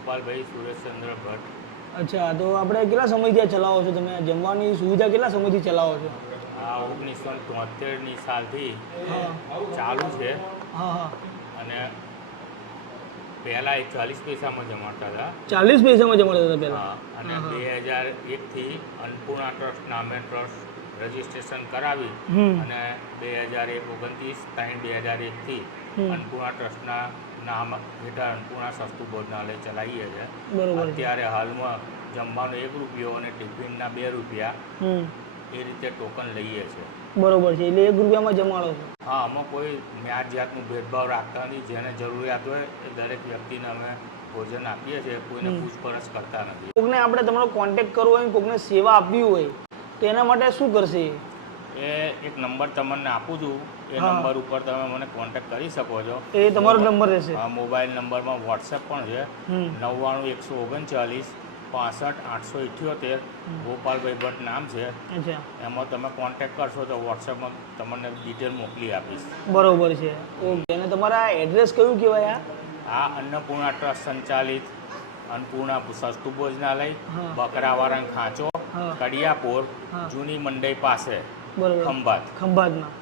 ગોપાલભાઈ સુરેશચંદ્ર ભટ્ટ। અચ્છા, તો આપણે કેટલા સમયથી આ ચલાવો છો તમે? જમવાની સુવિધા કેટલા સમયથી ચલાવો છો? આ 1973ની સાલથી હા ચાલુ છે હા હા અને પહેલાં એ 40 પૈસામાં જમાડતા હતા। 40 પૈસામાં જમાડતા હતા પહેલા? હા, અને 2001થી અન્નપૂર્ણા ટ્રસ્ટ નામે ટ્રસ્ટ રજિસ્ટ્રેશન કરાવી અને 2029/3/2001થી અન્નપૂર્ણા ટ્રસ્ટના નામ હેઠળ અન્નપૂર્ણા સસ્તું ભોજનાલય ચલાવીએ છીએ। બરોબર છે। અત્યારે હાલમાં જમવાનો 1 રૂપિયો અને ટિફિનના 2 રૂપિયા એ રીતે ટોકન લઈએ છીએ। બરોબર છે, એટલે 1 રૂપિયામાં જમાડો છો? હા, આમાં કોઈ ન્યાત જાતનું ભેદભાવ રાખતા નથી। જેને જરૂરિયાત હોય એ દરેક વ્યક્તિને અમે ભોજન આપીએ છીએ, કોઈને પૂછપરછ કરતા નથી। કોકને આપણે તમારો કોન્ટેક્ટ કરવો હોય, કોકને સેવા આપવી હોય તો એના માટે શું કરશે? એ એક નંબર તમને આપું છું, એ નંબર ઉપર તમે મને કોન્ટેક્ટ કરી શકો છો। એ તમારો નંબર રહેશે? હા, મોબાઈલ નંબરમાં વોટ્સએપ પણ છે, 99 139 65 878, ગોપાલભાઈ ભટ્ટ નામ છે। અચ્છા, એમાં તમે કોન્ટેક્ટ કરશો તો વોટ્સએપમાં તમને ડિટેલ મોકલી આપીશ। બરોબર છે, ઓકે। અને તમારા એડ્રેસ કયું કહેવાય? આ અન્નપૂર્ણા ટ્રસ્ટ સંચાલિત અન્નપૂર્ણા સસ્તું ભોજનાલય, બકરાવાળા ખાંચો, કડિયાપોર, જૂની મંડઈ પાસે, બરોબર, ખંભાત। ખંભાતમાં?